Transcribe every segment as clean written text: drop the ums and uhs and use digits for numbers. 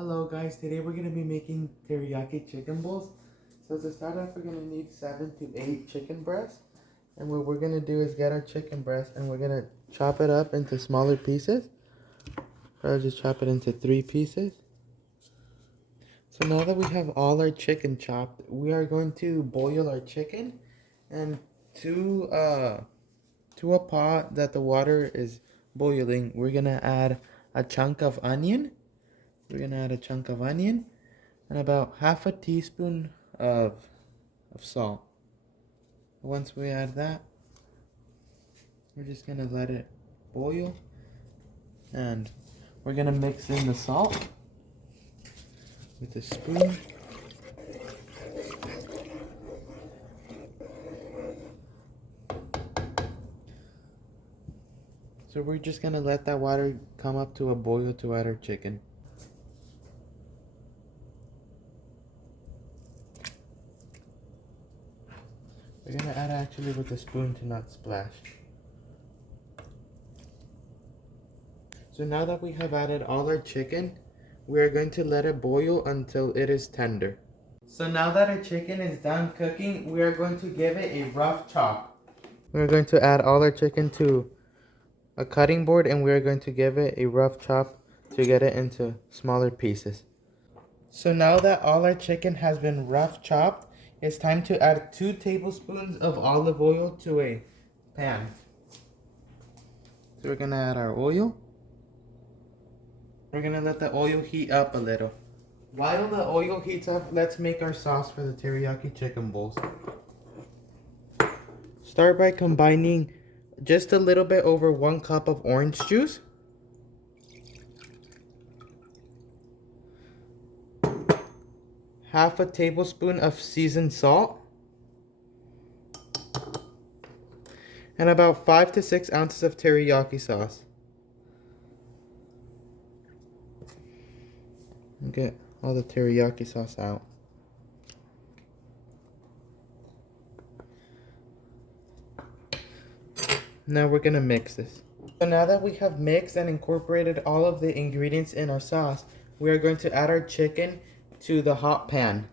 Hello guys, today we're going to be making teriyaki chicken bowls. So to start off, we're going to need 7 to 8 chicken breasts. And what we're going to do is get our chicken breast and we're going to chop it up into smaller pieces. Or just chop it into 3 pieces. So now that we have all our chicken chopped, we are going to boil our chicken. And to a pot that the water is boiling, we're going to add a chunk of onion. We're going to add a chunk of onion and about half a teaspoon of salt. Once we add that, we're just going to let it boil and we're going to mix in the salt with a spoon. So we're just going to let that water come up to a boil to add our chicken. We're going to add actually with a spoon to not splash. So now that we have added all our chicken, we are going to let it boil until it is tender. So now that our chicken is done cooking, we are going to give it a rough chop. We're going to add all our chicken to a cutting board and we're going to give it a rough chop to get it into smaller pieces. So now that all our chicken has been rough chopped, it's time to add 2 tablespoons of olive oil to a pan. So we're going to add our oil. We're going to let the oil heat up a little. While the oil heats up, let's make our sauce for the teriyaki chicken bowls. Start by combining just a little bit over 1 cup of orange juice, half a tablespoon of seasoned salt, and about 5 to 6 ounces of teriyaki sauce. And get all the teriyaki sauce out. Now we're going to mix this. So now that we have mixed and incorporated all of the ingredients in our sauce, we are going to add our chicken to the hot pan.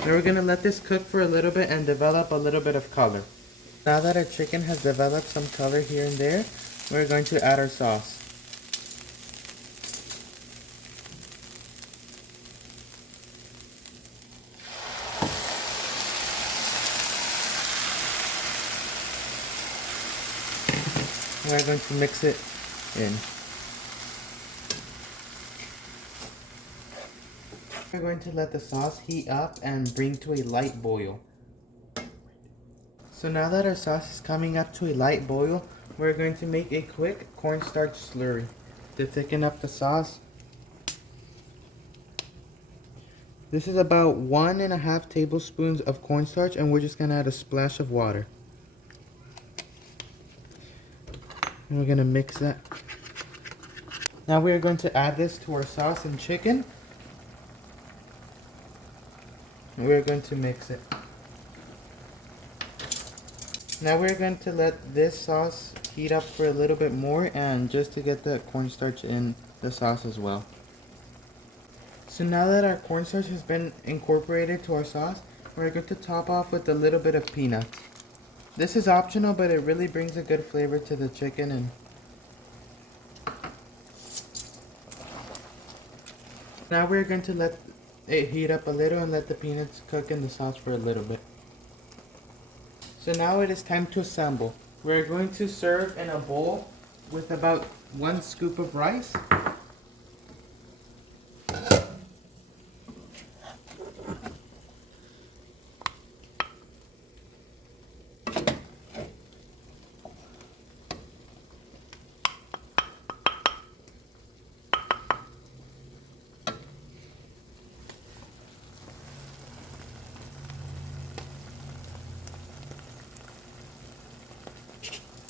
Now we're going to let this cook for a little bit and develop a little bit of color. Now that our chicken has developed some color here and there, we're going to add our sauce. We're going to mix it in. We're going to let the sauce heat up and bring to a light boil. So now that our sauce is coming up to a light boil, we're going to make a quick cornstarch slurry to thicken up the sauce. This is about 1.5 tablespoons of cornstarch and we're just going to add a splash of water. And we're going to mix that. Now we are going to add this to our sauce and chicken. And we're going to mix it. Now we're going to let this sauce heat up for a little bit more and just to get the cornstarch in the sauce as well. So now that our cornstarch has been incorporated to our sauce, we're going to top off with a little bit of peanuts. This is optional, but it really brings a good flavor to the chicken. And now we're going to let it heat up a little and let the peanuts cook in the sauce for a little bit. So now it is time to assemble. We're going to serve in a bowl with about 1 scoop of rice.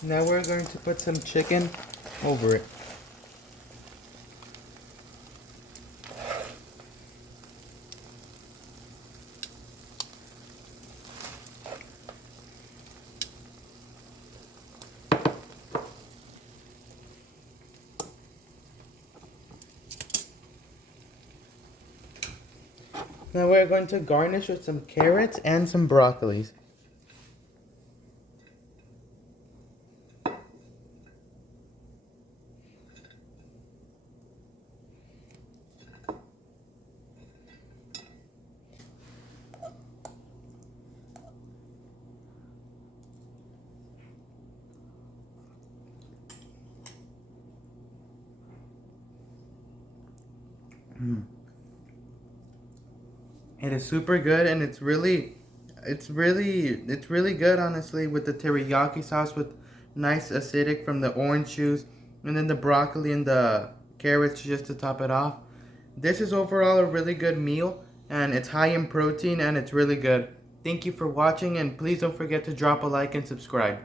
Now we're going to put some chicken over it. Now we're going to garnish with some carrots and some broccolis. It is super good, and it's really good, honestly, with the teriyaki sauce with nice acidic from the orange juice, and then the broccoli and the carrots just to top it off. This is overall a really good meal, and it's high in protein, and it's really good. Thank you for watching, and please don't forget to drop a like and subscribe.